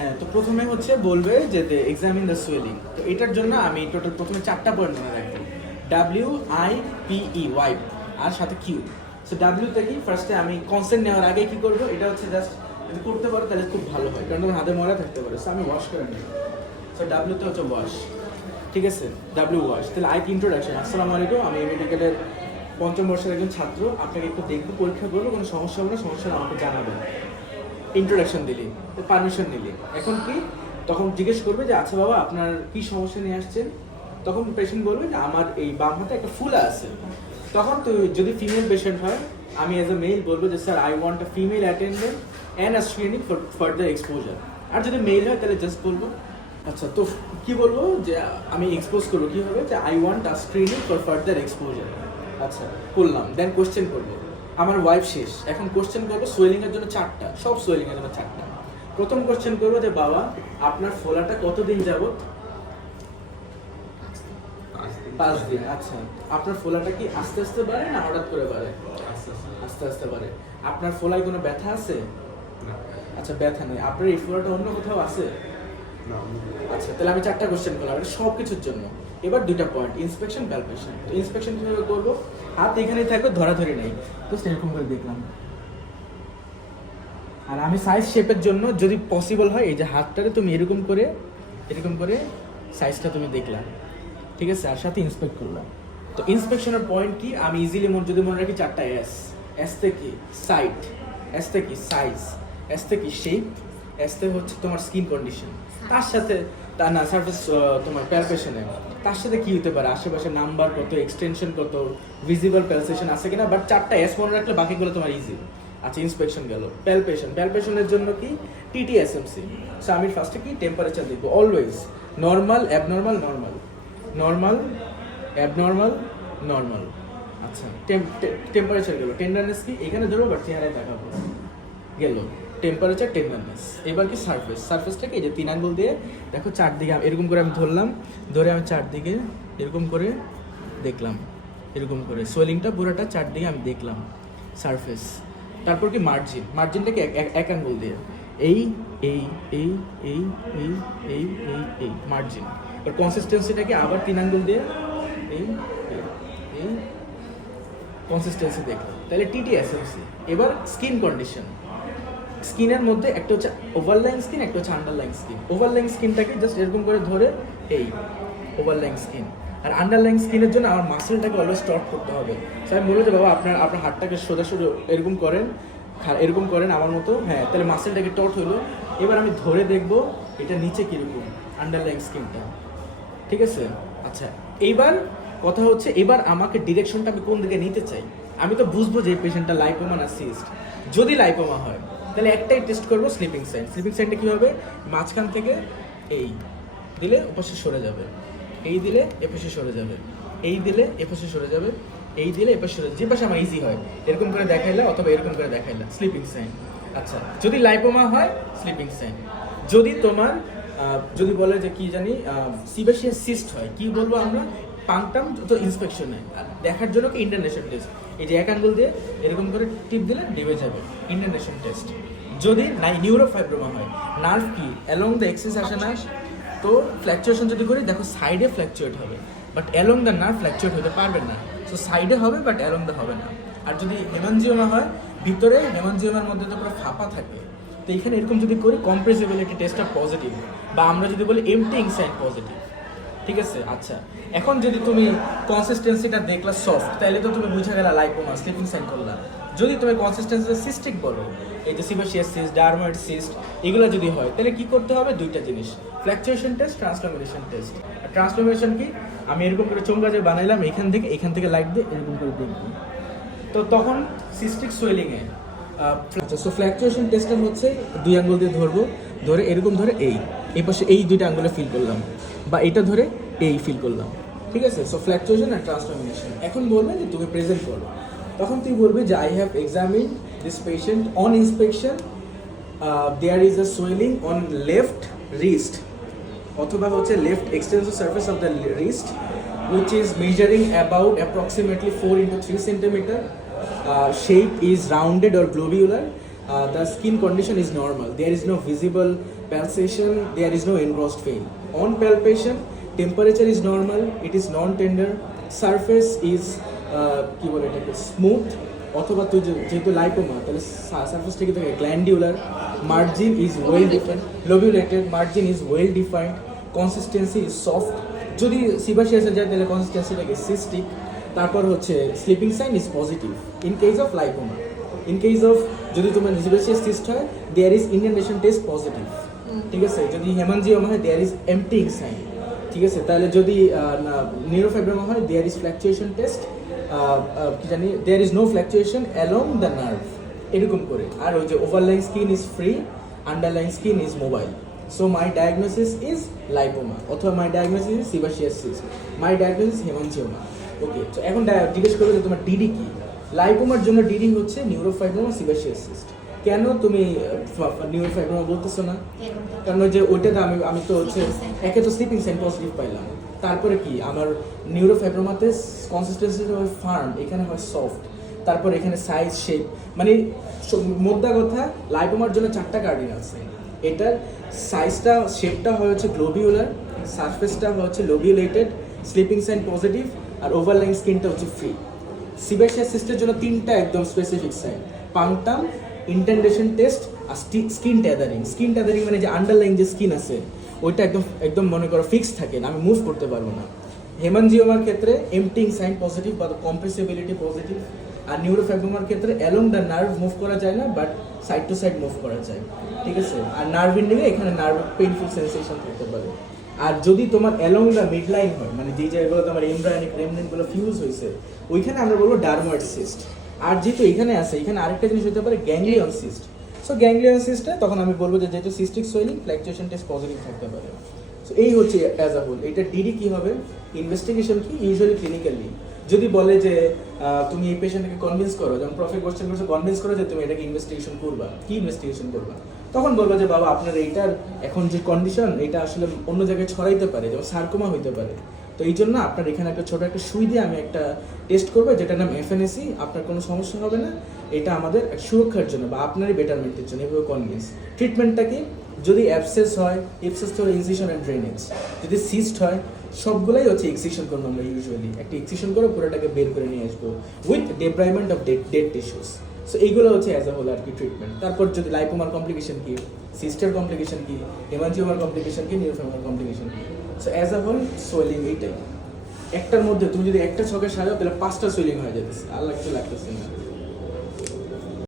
হ্যাঁ, তো প্রথমে হচ্ছে বলবে যে এক্সামিন দ্য সোয়েলিং। তো এটার জন্য আমি টোটাল প্রথমে 4টা পয়েন্ট মনে রাখবো। WIPE ওয়াইপ, আর সাথে কিউ। সো ডাব্লিউতে কি ফার্স্টে আমি কনসেন্ট নেওয়ার আগে কি করবো, এটা হচ্ছে জাস্ট যদি করতে পারো তাহলে খুব ভালো হয়, কারণ তোমার হাতে ময়লা থাকতে পারে। সো আমি ওয়াশ করে নিই। সো ডাব্লিউতে হচ্ছে ওয়াশ, ঠিক আছে, ডাব্লিউ ওয়াশ। তাহলে আইপি ইন্ট্রোডাকশন। আসসালামু আলাইকুম, আমি মেডিকেলের 5ম বর্ষের একজন ছাত্র, আপনাকে একটু দেখবো, পরীক্ষা করবো, কোনো সমস্যা হবে না, সমস্যা হলে আমাকে জানাবেন। ইন্ট্রোডাকশন দিলি, পারমিশন নিলি, এখন কি তখন জিজ্ঞেস করবে যে আচ্ছা বাবা আপনার কি সমস্যা নিয়ে আসছেন। তখন পেশেন্ট বলবে যে আমার এই বাম হাতে একটা ফুলা আছে। তখন তুই যদি ফিমেল পেশেন্ট হয়, আমি অ্যাজ এ মেল বলবো যে sir I want a female attendant and a screening for further exposure. আর যদি মেল হয় তাহলে জাস্ট বলবো আচ্ছা, তো কি বলবো যে আমি এক্সপোজ করবো কীভাবে, যে I want a screening for further exposure. আচ্ছা বললাম, দেন কোশ্চেন করবো। আমার ওয়াইফ শেষ, এখন কোশ্চেন করবো সোয়েলিং এর জন্য 4টা, সব সোয়েলিং এর জন্য 4টা। প্রথম কোশ্চেন করবো যে বাবা আপনার ফোলাটা কতদিন যাবত? 5 দিন। আচ্ছা, আপনার ফোলাটা কি আস্তে আস্তে বাড়ে না হঠাৎ করে বাড়ে? আস্তে আস্তে বাড়ে। আপনার ফোলায় কোনো ব্যথা আছে? আচ্ছা, ব্যথা নেই। আপনার এই ফোলাটা অন্য কোথাও আছে? আচ্ছা, তাহলে আমি 4টা কোশ্চেন করলাম, এটা সব কিছুর জন্য। এবার 2টা পয়েন্ট, ইন্সপেকশন, প্যালপেশন। তো ইন্সপেকশন কিভাবে করবো, হাত এখানেই থাকবে, ধরাধরি নেই, তো এরকম করে দেখলাম। আর আমি সাইজ শেপের জন্য যদি পসিবল হয়, এই যে হাতটারে তুমি এরকম করে সাইজটা তুমি দেখলাম, ঠিক আছে, আর সাথে ইন্সপেক্ট করলাম। তো ইন্সপেকশনের পয়েন্ট কি, আমি ইজিলি যদি মনে রাখি 4টা এস। এস থেকে সাইট, এস থেকে সাইজ, এস থেকে শেপ, এস থেকে হচ্ছে তোমার স্কিন কন্ডিশন, তার সাথে তার না সার্ফেস তোমার প্যালপেশনে, তার সাথে কি হতে পারে, আশেপাশে নাম্বার কত, এক্সটেনশন কত, ভিজিবল প্যালসেশন আছে কিনা। বাট 4টা এস মনে রাখলে বাকিগুলো তোমার ইজি। আচ্ছা, ইন্সপেকশন গেল। প্যালপেশনের জন্য কি, TTSMC। সো আমি ফার্স্টে কি টেম্পারেচার দেখবো, always normal, abnormal, normal, normal, abnormal, normal. আচ্ছা, টেম্পারেচার গেল। টেন্ডারনেস কি, এখানে ধরবো বাট চেহারায় দেখাবো, গেল টেম্পারেচার, টেন্ডারনেস। এবার কি সারফেসটাকে এই যে 3 আঙ্গুল দিয়ে দেখো, চারদিকে এরকম করে আমি ধরলাম, ধরে আমি চারদিকে এরকম করে দেখলাম, এরকম করে সোয়েলিংটা পুরোটা চারদিকে আমি দেখলাম, সারফেস। তারপর কি মার্জিনটাকে এক আঙ্গুল দিয়ে এই এই এই এই এই এই এই এই মার্জিন। এবার কনসিস্টেন্সিটাকে আবার 3 আঙ্গুল দিয়ে এই এই কনসিস্টেন্সি দেখলাম, তাহলে TTSMC। এবার স্কিন কন্ডিশন, স্কিনের মধ্যে একটা হচ্ছে ওভারলাইং স্কিন, একটা হচ্ছে আন্ডারলাইং স্কিন। ওভারলাইং স্কিনটাকে জাস্ট এরকম করে ধরে এই ওভারলাইং স্কিন। আর আন্ডারলাইং স্কিনের জন্য আমার মাসেলটাকে অলওয়েজ টর্ক করতে হবে। সো আমি বলবো যে বাবা আপনার হাতটাকে সোজা এরকম করেন আমার মতো, হ্যাঁ, তাহলে মাসেলটাকে টর্ক হইলো। এবার আমি ধরে দেখবো এটা নিচে কীরকম, আন্ডারলাইং স্কিনটা, ঠিক আছে। আচ্ছা, এইবার কথা হচ্ছে, এবার আমাকে ডিরেকশনটা আমি কোন দিকে নিতে চাই। আমি তো বুঝবো যে এই পেশেন্টটা লাইপোমা না সিস্ট। যদি লাইপোমা হয় তাহলে একটাই টেস্ট করবো, স্লিপিং সাইন। স্লিপিং সাইনটা কী হবে, মাঝখান থেকে এই দিলে ওপাশে সরে যাবে, এই দিলে এপাশে সরে যাবে, এই দিলে এপাশে সরে যাবে, এই দিলে এপাশে সরে যাবে, যে পাশে আমার ইজি হয় এরকম করে দেখাইলা অথবা এরকম করে দেখাইলা, স্লিপিং সাইন। আচ্ছা, যদি লাইপোমা হয় স্লিপিং সাইন। যদি তোমার যদি বলে যে কি জানি সিবাসিয়াস সিস্ট হয়, কি বলবো আমরা, পাংটাম তো ইন্সপেকশনে দেখার জন্য কি ইন্টারন্যাশনাল টেস্ট। এই যে এক আঙ্গুল দিয়ে এরকম করে টিপ দিলে ডেবে যাবে, ইন্টারন্যাশনাল টেস্ট। যদি নিউরোফাইব্রোমা হয়, নার্ভ কি অ্যালং দ্য এক্সিস আসে না, তো ফ্ল্যাকচুয়েশন যদি করি দেখো সাইডে ফ্ল্যাকচুয়েট হবে, but along the nerve fluctuate হতে পারবে না। সো সাইডে হবে বাট অ্যালং দ্য হবে না। আর যদি হেমানজিওমা হয়, ভিতরে হেমানজিওমার মধ্যে তো পুরো ফাঁপা থাকে, তো এখানে এরকম যদি করি কম্প্রেসিবিলিটি টেস্টটা পজিটিভ, বা আমরা যদি বলি এমটিং সাইন পজিটিভ, ঠিক আছে। আচ্ছা, এখন যদি তুমি কনসিস্টেন্সিটা দেখলা সফট, তাহলে তো তুমি বুঝে গেলা লাইপোমা, স্লিপিং সাইন করলা। যদি তুমি কনসিস্টেন্সিটা সিস্টিক বলো, এই যে সিবাসিয়াস সিস্ট, ডারময়েড সিস্ট, এগুলো যদি হয় তাহলে কি করতে হবে, 2টা জিনিস, ফ্ল্যাকচুয়েশন টেস্ট, ট্রান্সফরমেশন টেস্ট। আর ট্রান্সফরমেশন কি, আমি এরকম করে চোঙা যে বানাইলাম, এখান থেকে লাইট দিয়ে এরকম করে দেখবো, তো তখন সিস্টিক সোয়েলিংয়ে। আচ্ছা, সো ফ্ল্যাকচুয়েশন টেস্টটা হচ্ছে 2 আঙ্গুল দিয়ে ধরবো, ধরে এরকম ধরে এই পাশে এই 2টা আঙ্গুলে ফিল করলাম, বা এটা ধরে এই ফিল করলাম, ঠিক আছে। সো ফ্ল্যাকচুয়েশন আর ট্রান্সফরমেশন। এখন বলবে যে তুমি প্রেজেন্ট করো, তখন তুই বলবে যে I have examine this patient on inspection, there is a swelling on left wrist, অথবা হচ্ছে left extensor surface of the wrist which is measuring about approximately 4 into 3 centimeter. Shape is rounded or globular. the skin condition is normal. There is no visible pulsation, there is no engrossed vein. On palpation, temperature is normal, it is non-tender, surface is কি বলে এটাকে smooth, অথবা তুই যেহেতু lipoma তাহলে সারফেসটা কি থাকে glandular, margin is well defined, lobulated, margin is well defined, consistency is soft. যদি সিবাসিয়াসে যায় তাহলে কনসিস্টেন্সিটাকে সিস্টিক। তারপর হচ্ছে slipping sign is positive in case of lipoma. In case of যদি তোমার সিবাসিয়াস সিস্ট হয় there is indentation test positive, ঠিক আছে। যদি হেমানজিওমা হয় দেয়ার ইজ এমপ্টিং সাইন, ঠিক আছে। তাহলে যদি নিউরোফাইব্রোমা হয় দেয়ার ইজ ফ্ল্যাকচুয়েশন টেস্ট, কি জানি there is no fluctuation along the nerve, এরকম করে। আর ওই যে overlying skin is free, underlying skin is mobile. So my diagnosis is lipoma, অথবা my diagnosis is sebaceous cyst, my diagnosis hemangioma. Okay, তো এখন জিজ্ঞেস করবে যে তোমার ডিডি কি। লাইপোমার জন্য ডিডি হচ্ছে নিউরোফাইব্রোমা সিবাসিয়াস সিস্ট। কেন তুমি নিউরোফাইব্রোমা বলতেছো না? কারণ ওই যে ওইটাতে আমি তো হচ্ছে একে তো স্লিপিং সাইন পজিটিভ পাইলাম, তারপরে কি আমার নিউরোফাইব্রোমাতে কনসিস্টেন্সি হয় ফার্ম, এখানে হয় সফট, তারপর এখানে সাইজ শেপ, মানে মোদ্দা কথা লাইপোমার জন্য 4টা কার্ডিনাল সাইন। এটার সাইজটা শেপটা হয় হচ্ছে গ্লোবিউলার, সারফেসটা হচ্ছে লোবিউলেটেড, স্লিপিং সাইন পজিটিভ, আর ওভারলাইং স্কিনটা হচ্ছে ফ্রি। সিবাসিয়াস সিস্টের জন্য 3টা একদম স্পেসিফিক সাইন, পাংটাম, ইন্টেন্ডেশন টেস্ট আর স্কিন ট্যাদারিং। স্কিন ট্যাদারিং মানে যে আন্ডারলাইং যে স্কিন আছে ওইটা একদম একদম মনে করো ফিক্সড থাকে না, আমি মুভ করতে পারবো না। হেমানজিওমার ক্ষেত্রে এমটিং সাইন পজিটিভ বা কম্প্রেসিবিলিটি পজিটিভ, আর নিউরোফাইব্রোমার ক্ষেত্রে অ্যালং দ্য নার্ভ মুভ করা যায় না, but side to side move করা যায়, ঠিক আছে। আর নার্ভ এন্ডিংয়ে এখানে নার্ভ পেইনফুল সেন্সেশন থাকতে পারে। আর যদি তোমার অ্যালং দ্য মিড লাইন হয়, মানে যেই জায়গাগুলো তোমার এমব্রায়োনিক রেমনেন্টগুলো ফিউজ হয়েছে, ওইখানে আমরা বলবো ডারময়েড সিস্ট। আর যেহেতু এখানে আছে, এখানে আরেকটা জিনিস হতে পারে গ্যাংলিয়ন সিস্ট। সো গ্যাংলিয়ন সিস্টে তখন আমি বলবো যে যেহেতু cystic swelling, fluctuation test positive থাকতে পারে। সো এই হচ্ছে অ্যাজ আ হোল। এটা ডিডি কি হবে, ইনভেস্টিগেশন কি, ইউজুয়ালি ক্লিনিক্যালি যদি বলে যে তুমি এই পেশেন্টকে কনভিন্স করো, যেমন প্রফেট কোশ্চেন করছে, কনভিন্স করো যে তুমি এটাকে ইনভেস্টিগেশন করবা, কি ইনভেস্টিগেশন করবা, তখন বলবা যে বাবা আপনার এইটার এখন যে কন্ডিশন এটা আসলে অন্য জায়গায় ছড়াইতে পারে, যেমন সার্কোমা হইতে পারে। তো এই জন্য আপনার এখানে একটা ছোটো একটা সুই দিয়ে আমি একটা টেস্ট করবো যেটার নাম এফএনএসি, আপনার কোনো সমস্যা হবে না, এটা আমাদের সুরক্ষার জন্য বা আপনারই বেটারমেন্টের জন্য, এভাবে কনভিন্স। ট্রিটমেন্টটা কি, যদি অ্যাবসেস হয়, অ্যাবসেস তো ইনসিশন অ্যান্ড ড্রেনেজ, যদি সিস্ট হয় সবগুলাই হচ্ছে এক্সিশন করবো আমরা ইউজুয়ালি, একটা এক্সিশন করে পুরোটাকে বের করে নিয়ে আসবো with debridement of dead tissues. So এইগুলো হচ্ছে অ্যাজ আ হোল আর কি ট্রিটমেন্ট। তারপর যদি লাইপোমার কমপ্লিকেশন কি, সিস্টের কমপ্লিকেশন কি, হেমানজিওমার কমপ্লিকেশন কি, নিউরোফাইব্রোমার কমপ্লিকেশন কি। So as a whole swelling এইটাই। একটার মধ্যে তুমি যদি একটা ছকে সাজাও তাহলে 5টা সোয়েলিং হয়ে যেতেছে, আর লাগতেছে না।